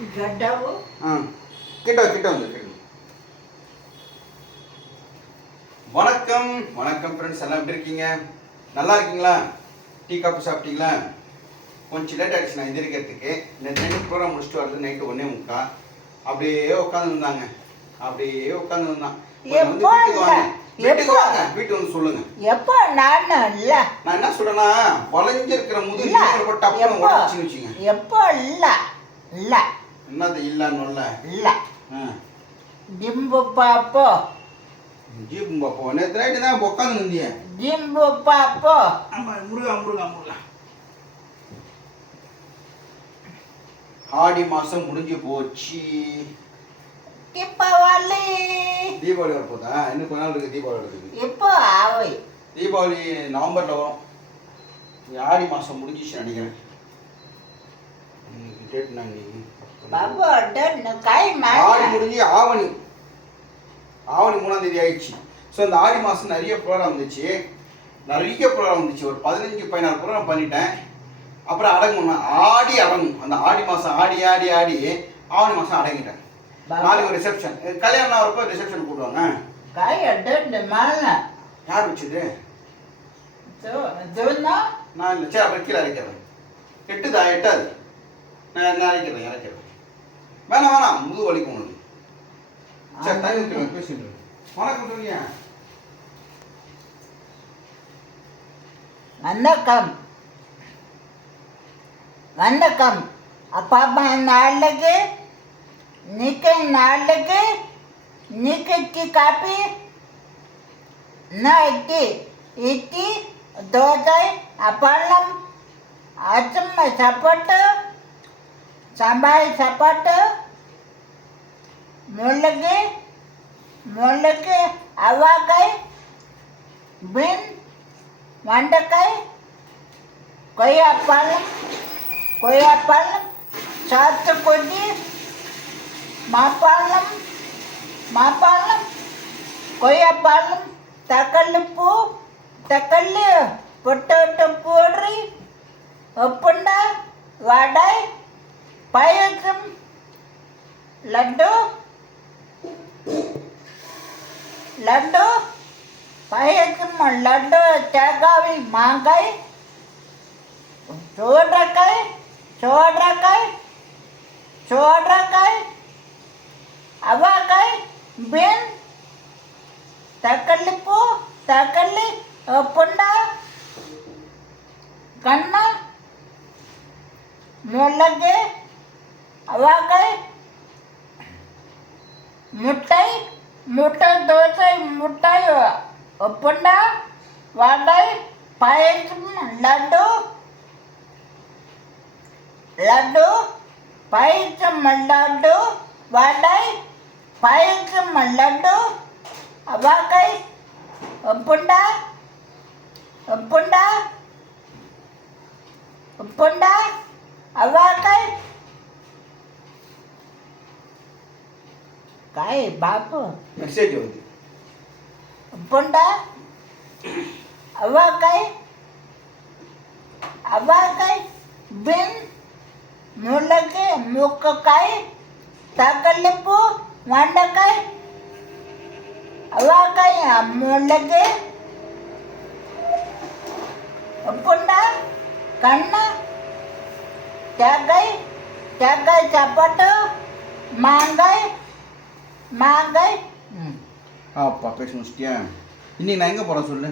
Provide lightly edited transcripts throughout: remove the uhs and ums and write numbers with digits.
கிட்ட வந்து வணக்கம் வணக்கம் ஃப்ரெண்ட்ஸ், எல்லாம் எப்படி இருக்கீங்க? நல்லா இருக்கீங்களா? டீ காஃபி சாப்பிட்டீங்களா? கொஞ்சம் லேட் ஆகிடுச்சு நான் எந்திரிக்கிறதுக்கு. நைட்டு ப்ரோக்ராம் முடிச்சுட்டு வரது நைட்டு 1:45 அப்படியே உட்காந்துருந்தாங்க. வீட்டுக்கு வாங்க வீட்டு வந்து சொல்லுங்க. எப்போ நான் என்ன சொல்றேன்னா, வளைஞ்சிருக்கிற முதுகு டப்புன்னு உடச்சுன்னு வச்சுங்க. எப்போ இல்ல என்னது இல்லன்னு இல்ல ஜிம்பு பாப்போ நேற்று நைட்டு தான் உட்காந்து இருந்திய ஜிம்பு பாப்போ. ஆமா, முருகா ஆடி மாசம் முடிஞ்சு போச்சு. தீபாவளி வரப்போதா? இன்னும் கொஞ்ச நாள் இருக்கு. தீபாவளி இருக்குது. எப்போ ஆவை? தீபாவளி நவம்பர்ல வரும். ஆடி மாசம் முடிஞ்சிச்சு நினைக்கிறேன். டேட் நான் ஆடி முடிஞ்சு ஆவணி 3ஆம் தேதி ஆயிடுச்சு. ஸோ இந்த ஆடி மாதம் நிறைய ப்ரோக்ராம் வந்துச்சு. ஒரு 15-14 ப்ரோக்ராம் பண்ணிட்டேன். அப்புறம் அடங்கணும், ஆடி அடங்கும். அந்த ஆடி மாதம் ஆடி ஆவணி மாதம் அடங்கிட்டேன். நாளைக்கு ரிசப்ஷன், கல்யாணம் வரப்போ ரிசப்ஷன் கூப்பிடுவாங்க. யார் வச்சது? நான் இல்லை. சரி, அப்புறம் கீழே இறக்கிறேன். எட்டாது. நான் இறக்கிறேன். வேணாம், முது வலிக்கும் உனக்கு. சரி, தண்ணி ஊற்றுவேன், பேசிட்டு வணக்கம் சொல்லியா. வணக்கம் அப்பா நாளைக்கு நிக்கி காப்பி இட்லி தோசை அப்பளம் அச்சம்மா சாப்பாட்டு சாம்பார் சாப்பாட்டு முள்ளக்கு அவ்வாக்காய் பீன் வெண்டைக்காய் கொய்யாப்பழம் சாத்துக்குடி மாப்பழம் கொய்யாப்பழம் தக்காளி பொட்டேட்டோ பூரி உப்புண்டா வடை பாயசம் லட்டு பாயசம் லட்டு தேங்காய் மாங்காய் சோடக்காய் அவ்வாக்காய் பீன் தக்காளி உப்புண்டா கண்ணா முள்ளக்கு அவ்வாக்காய் முட்டை தோசை உப்புண்டா வடை பாயசம் லட்டு பாயசம் லட்டு வடை பாயசம் லட்டு அவ்வாக்காய் உப்புண்டா அவ்வாக்காய் காய் பாப்பு மெசேஜ் வருது. உப்புண்டா அவ்வாக்காய் பீன் முள்ளக்காய் தக்காளி வெண்டைக்காய் அவ்வாக்காய் முள்ளக்கு உப்புண்டா கண்ணா தேங்காய் சாப்பாட்டு மாங்காய் அப்பா பேச முடிச்சிட்டியா? இன்னைக்கு நான் எங்கே போகிறேன் சொல்லு.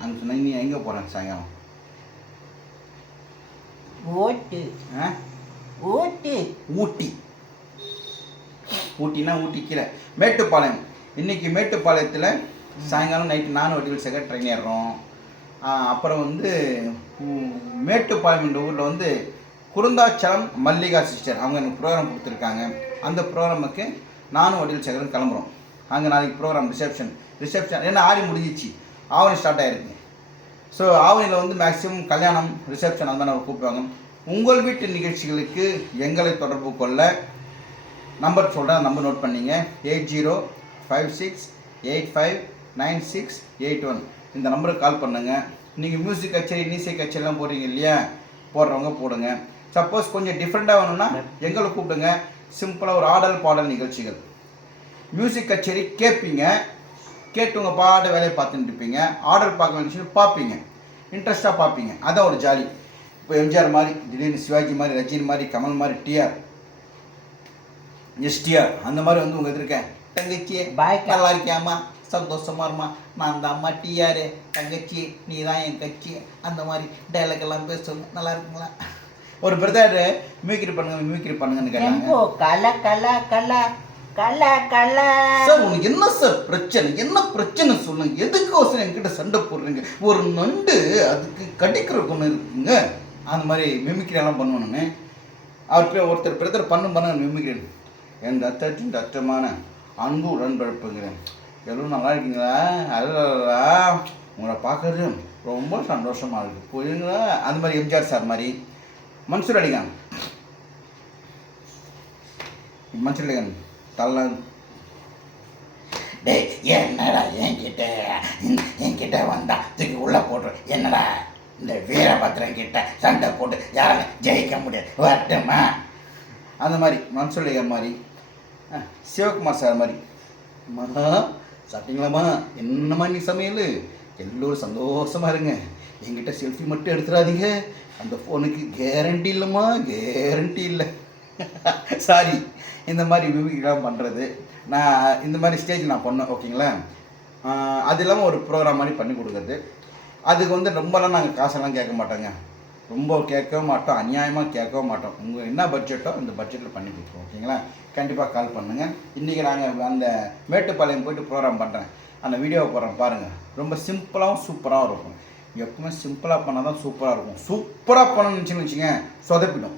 அங்கே சொன்ன நீ எங்கே போகிறேன் சாயங்காலம்? ஊட்டினா ஊட்டி கீழே மேட்டுப்பாளையம். இன்னைக்கு மேட்டுப்பாளையத்தில் சாயங்காலம் நைட்டு நானும் வடிவில் செகண்ட் ட்ரெயின் ஏறுறோம். அப்புறம் வந்து மேட்டுப்பாளையம் என்ற ஊரில் வந்து குருந்தாச்சலம் மல்லிகா சிஸ்டர் அவங்க எனக்கு ப்ரோக்ராம் கொடுத்துருக்காங்க. அந்த ப்ரோக்ராமுக்கு நானும் வடிவில் சேகரும் கிளம்புறோம். அங்கே நாளைக்கு ப்ரோக்ராம் ரிசப்ஷன் ஏன்னா ஆடி முடிஞ்சிச்சு, ஆவணி ஸ்டார்ட் ஆகிருக்கு. ஸோ ஆவணியில் வந்து மேக்ஸிமம் கல்யாணம் ரிசப்ஷன் அந்த மாதிரி கூப்பிடுவாங்க. உங்கள் வீட்டு நிகழ்ச்சிகளுக்கு எங்களை தொடர்பு கொள்ள நம்பர் சொல்கிறேன், நம்பர் நோட் பண்ணிங்க. 8056859681 இந்த நம்பருக்கு கால் பண்ணுங்கள். நீங்கள் மியூசிக் கச்சேரி இசை கச்சேரிலாம் போடுறீங்க இல்லையா, போடுறவங்க போடுங்க. சப்போஸ் கொஞ்சம் டிஃப்ரெண்ட்டாக வேணும்னா எங்களை கூப்பிடுங்க. சிம்பிளாக ஒரு ஆடல் பாடல் நிகழ்ச்சிகள், மியூசிக் கச்சேரி கேட்பீங்க, கேட்டு உங்கள் பாட வேலையை பார்த்துட்டு இருப்பீங்க. ஆடல் பார்க்க வேண்டிய பார்ப்பீங்க, இன்ட்ரெஸ்ட்டாக பார்ப்பீங்க. அதான் ஒரு ஜாலி. இப்போ எம்ஜிஆர் மாதிரி, திடீர்னு சிவாஜி மாதிரி, ரஜினி மாதிரி, கமல் மாதிரி, டிஆர் எஸ்டிஆர் அந்த மாதிரி வந்து உங்கள் இருக்கேன். தங்கச்சி நல்லா இருக்கியாம்மா, சந்தோஷமா இருமா, நான் தான் அம்மா டிஆர், தங்கச்சி நீ தான் என் கட்சி, அந்த மாதிரி டைலாக் எல்லாம் பேசுவாங்க. நல்லா இருக்குங்களா? ஒரு பிரதர் மிமிக்ரி பண்ணுங்கன்னு கேட்டாங்க. சார் உனக்கு என்ன சார் பிரச்சனை சொல்லுங்க, எதுக்கோசரம் என்கிட்ட சண்டை போடுறீங்க? ஒரு நண்டு அதுக்கு கடிக்கிற ஒன்று இருக்குங்க. அந்த மாதிரி மிமிக்ரி எல்லாம் பண்ணுவானுங்க. அவர் போய் ஒருத்தர் பிரதர் பண்ண மிமிக்ரி, என் ரத்தத்தின் ரத்தமான அன்பு உடன்படுப்புங்கிறேன். எல்லோரும் நல்லா இருக்கீங்களா? அல்லா உங்களை பார்க்கறது ரொம்ப சந்தோஷமாக இருக்குது, புரியுங்களா? அந்த மாதிரி எம்ஜிஆர் சார் மாதிரி. மன்சூர் அலிகான் தல்லாம் டே என்னடா என்கிட்ட வந்தா தூக்கி உள்ளே போட்டு, என்னடா இந்த வீரபத்ரன் கிட்ட சண்டை போட்டு யாரும் ஜெயிக்க முடியாது, வரட்டுமா? அந்த மாதிரி மன்சூர் அலிகான் மாதிரி. சிவகுமார் சார் மாதிரி, அம்மா சாப்பிட்டீங்களாம்மா, என்னம்மா நீ சமையல், எல்லோரும் சந்தோஷமாக இருங்க, என்கிட்ட செல்ஃபி மட்டும் எடுத்துடாதீங்க, அந்த ஃபோனுக்கு கேரண்டி இல்லைம்மா, கேரண்டி இல்லை. சாரி, இந்த மாதிரி மிமிக்ரிலாம் பண்ணுறது நான் இந்த மாதிரி ஸ்டேஜ் நான் பண்ணேன். ஓகேங்களா? அது இல்லாமல் ஒரு ப்ரோக்ராம் மாதிரி பண்ணி கொடுக்குறது. அதுக்கு வந்து ரொம்பலாம் நாங்கள் காசெல்லாம் கேட்க மாட்டோங்க, ரொம்ப கேட்கவும் மாட்டோம், அநியாயமாக கேட்கவும் மாட்டோம். உங்கள் என்ன பட்ஜெட்டோ அந்த பட்ஜெட்டில் பண்ணி கொடுப்போம். ஓகேங்களா? கண்டிப்பாக கால் பண்ணுங்கள். இன்றைக்கி நாங்கள் அந்த மேட்டுப்பாளையம் போய்ட்டு ப்ரோக்ராம் பண்ணுறேன், அந்த வீடியோவை போடுறேன் பாருங்கள். ரொம்ப சிம்பிளாகவும் சூப்பராகவும் இருக்கும். எப்பவுமே சிம்பிளாக பண்ணால் தான் சூப்பராக இருக்கும். சூப்பராக பண்ணணும்னு வச்சுங்க சொதப்பிடும்,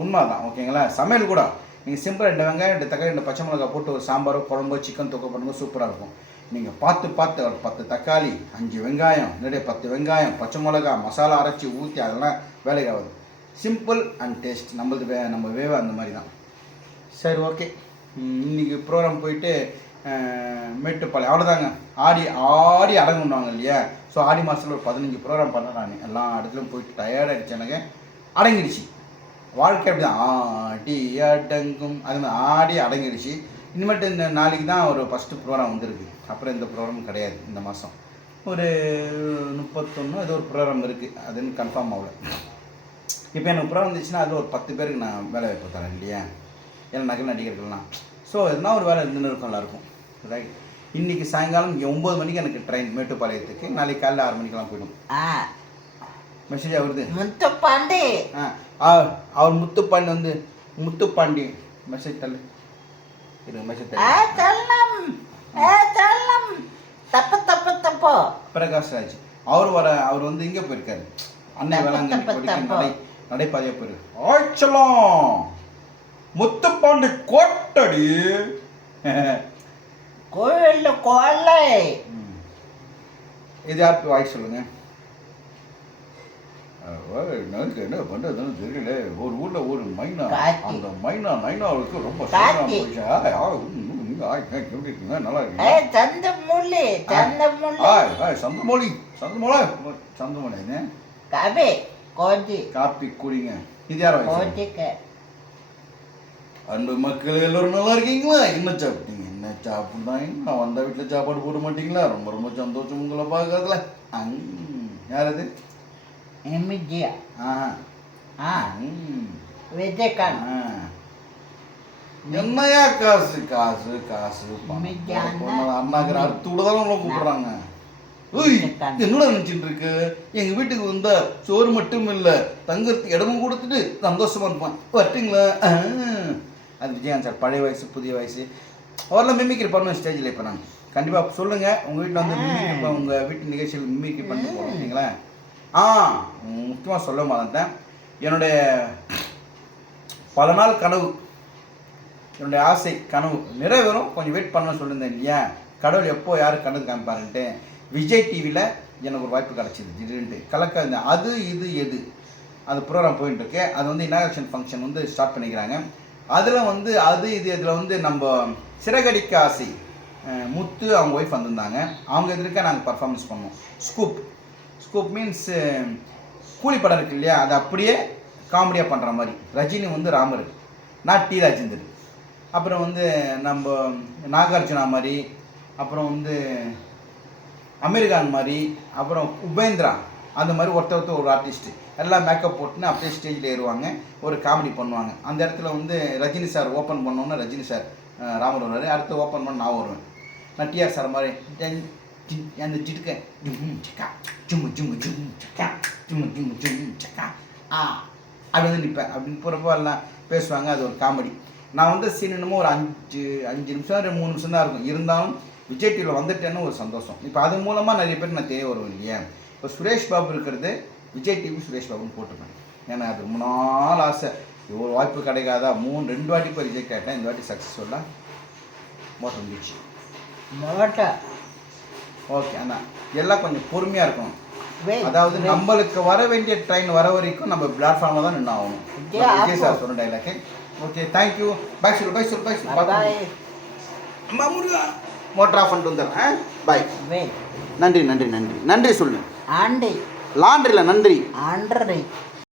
உண்மை தான். ஓகேங்களா? சமையல் கூட நீங்கள் சிம்பிளாக 2 வெங்காயம் 2 தக்காளி 2 பச்சை மிளகா போட்டு ஒரு சாம்பாரோ குழம்போ சிக்கன் தொக்கை பண்ணுங்க, சூப்பராக இருக்கும். நீங்கள் பார்த்து ஒரு 10 தக்காளி 5 வெங்காயம் 10 வெங்காயம் பச்சை மிளகா மசாலா அரைச்சி ஊற்றி அதெல்லாம் வேலைக்கு ஆகுது. சிம்பிள் அண்ட் டேஸ்ட் நம்மளது நம்ம வேவை அந்த மாதிரி தான். சரி, ஓகே. இன்றைக்கி ப்ரோக்ராம் போயிட்டு மேட்டுப்பாளையம் அவ்வளோதாங்க. ஆடி அடங்குவாங்க இல்லையா? ஸோ ஆடி மாதத்தில் ஒரு 15 ப்ரோக்ராம் பண்ணேன் நான். எல்லா இடத்துலையும் போயிட்டு டயர்டாகிடுச்சு, எனக்கு அடங்கிடுச்சு. வாழ்க்கை அப்படி தான், ஆடி அடங்கும், அது மாதிரி ஆடி அடங்கிடுச்சு. இனிமேட்டு இந்த நாளைக்கு தான் ஒரு ஃபஸ்ட்டு ப்ரோக்ராம் வந்திருக்கு. அப்புறம் இந்த ப்ரோக்ராம் கிடையாது. இந்த மாதம் ஒரு 31 ஏதோ ஒரு ப்ரோக்ராம் இருக்குது, அதுன்னு கன்ஃபார்ம் ஆகல. இப்போ எனக்கு ப்ரோக்ராம் வந்துச்சுன்னா அது ஒரு 10 பேருக்கு நான் வேலை வாய்ப்பு தரேன் இல்லையா? ஏன்னா நகல் நடிகர்கள்லாம். ஸோ எதுனா ஒரு வேலை இருந்துன்னு இருக்கும் எல்லாருக்கும். ரைட். இன்றைக்கி சாயங்காலம் 9 மணிக்கு எனக்கு ட்ரெயின் மேட்டுப்பாளையத்துக்கு. நாளைக்கு காலையில் 6 மணிக்கெல்லாம் போய்டும். மெசேஜ் வருது, முத்துப்பாண்டி. அவர் முத்துப்பாண்டி வந்து முத்துப்பாண்டி மெசேஜ் தள்ளு, இது மெசேஜ் தப்பு பிரகாஷ் ராஜ். அவர் வந்து இங்கே போயிருக்காரு, அன்னை வேளாங்கண்ணி நடைபாதையாக போயிருக்கு. ஆச்சலாம் முத்துப்பாண்டி கோட்டடி கோயில் கோலை. இது யாருக்கு வாய்ஸ் சொல்லுங்க. என்ன பண்ணுறதுன்னு தெரியல. ஒரு ஊரில் ஒரு மைனா, அந்த மைனாவுக்கு ரொம்ப போயிடுச்சா. எப்படி இருக்குங்க? நல்லா இருக்கு. சந்தமொழி காப்பி குடிங்க. இது யார் வாய்ஸ்? அன்பு மக்கள் எல்லோரும் நல்லா இருக்கீங்களா? என்ன சாப்பிட்டீங்க? என்ன சாப்பிட்டாங்க? நான் வந்த வீட்டில் சாப்பாடு போட மாட்டீங்களா? ரொம்ப ரொம்ப சந்தோஷம் உங்களை பார்க்கறதுல. யார் அது? எம்ஜிஆர். விஜயகாந்த். என்னையா காசு காசு காசு அண்ணாக்கிற அறுத்துவிட தானே உங்களை கூப்பிடுறாங்க. என்னடா நினச்சிட்டு இருக்கு? எங்கள் வீட்டுக்கு வந்தா சோறு மட்டும் இல்லை, தங்கறதுக்கு இடமும் கொடுத்துட்டு சந்தோஷமா இருப்பான். வரட்டுங்களா? அது விஜயகாந்த் சார். பழைய வயசு புதிய வயசு அவரெல்லாம் மிமிக்ரி பண்ணுவேன் ஸ்டேஜில். இப்போ நான் கண்டிப்பாக சொல்லுங்கள், உங்கள் வீட்டில் வந்து மிமிக்ரி, உங்கள் வீட்டு நிகழ்ச்சியில் மிமிக்ரி பண்ணி போகிறோம். ஓகேங்களா? முக்கியமாக சொல்ல மாட்டேன், என்னுடைய பல நாள் கனவு, என்னுடைய ஆசை கனவு நிறைவேறும். கொஞ்சம் வெயிட் பண்ண சொல்லியிருந்தேன் இல்லையா? கடவுள் எப்போ யார் கனவு காமிப்பாருன்ட்டு விஜய் டிவியில் எனக்கு ஒரு வாய்ப்பு கிடச்சிது. திடீர்னு கலக்க இந்த அது இது எது அது ப்ரோக்ராம் போயிட்டுருக்கு. அது வந்து இனாக்ரேஷன் ஃபங்க்ஷன் வந்து ஸ்டார்ட் பண்ணிக்கிறாங்க. அதில் வந்து அது இது இதில் வந்து நம்ம சிறகடிக்க ஆசை முத்து அவங்க ஒய்ஃப் வந்திருந்தாங்க. அவங்க எதிர்க்க நாங்கள் பர்ஃபார்மன்ஸ் பண்ணோம். ஸ்கூப் மீன்ஸ் கூலி படம் இருக்கு இல்லையா? அது அப்படியே காமெடியாக பண்ணுற மாதிரி. ரஜினி வந்து ராமர், நான் டி ராஜேந்தர். அப்புறம் வந்து நம்ம நாகார்ஜுனா மாதிரி, அப்புறம் வந்து அமீர்கான் மாதிரி, அப்புறம் உபேந்திரா, அந்த மாதிரி ஒருத்தர் ஒரு ஆர்டிஸ்ட்டு எல்லாம் மேக்கப் போட்டுன்னு அப்படியே ஸ்டேஜில் ஏறுவாங்க, ஒரு காமெடி பண்ணுவாங்க. அந்த இடத்துல வந்து ரஜினி சார் ஓப்பன் பண்ணோன்னே ரஜினி சார் ராமர் வருவார், அடுத்து ஓப்பன் பண்ண நான் வருவேன். நான் டிஆர் சார் மாதிரி அந்த ஜிட்டுக்க சக்கா ஜும்மு ஜும்மு ஜும்மு சக்கா ஜும்மு ஜும்மு ஜும்மு சக்கா அப்படி வந்து நிற்பேன். அப்படின்னு போகிறப்போ எல்லாம் பேசுவாங்க, அது ஒரு காமெடி. நான் வந்து சீன் என்னமோ ஒரு 5 நிமிஷம் 3 நிமிஷம் தான் இருக்கும், இருந்தாலும் விஜய் டிவியில் வந்துட்டேன்னு ஒரு சந்தோஷம். இப்போ அது மூலமாக நிறைய பேர் நான் தெரிய வருவேன் இல்லையா. இப்போ சுரேஷ் பாபு இருக்கிறது விஜய் டிவி சுரேஷ் பாபுன்னு போட்டுப்பேன். ஏன்னா அது ரொம்ப நாள் ஆசை, ஒரு வாய்ப்பு கிடைக்காதா. 2 வாட்டி போய் ரிஜெக்ட் ஆகிட்டேன், இந்த வாட்டி சக்ஸஸ்ஃபுல்லாக மோட்டர் வந்துச்சு. மோட்டர் ஓகே அண்ணா, எல்லாம் கொஞ்சம் பொறுமையாக இருக்கணும். அதாவது நம்மளுக்கு வர வேண்டிய ட்ரெயின் வர வரைக்கும் நம்ம பிளாட்ஃபார்மில் தான் நின்று ஆகணும். விஜய் சார் சொன்ன டைலாக்கு. Okay, thank you. பாய் சொல்லு, பாய் சொல்லு, பாய் சொல்லு. அம்மா முருகா, மோட்டர் ஆஃப் பண்ணிட்டு வந்துடுறேன். பாய். நன்றி நன்றி நன்றி நன்றி சொல்லு. ஆண்டி லாண்ட்ரியில் நன்றி. ஆண்ட்ரி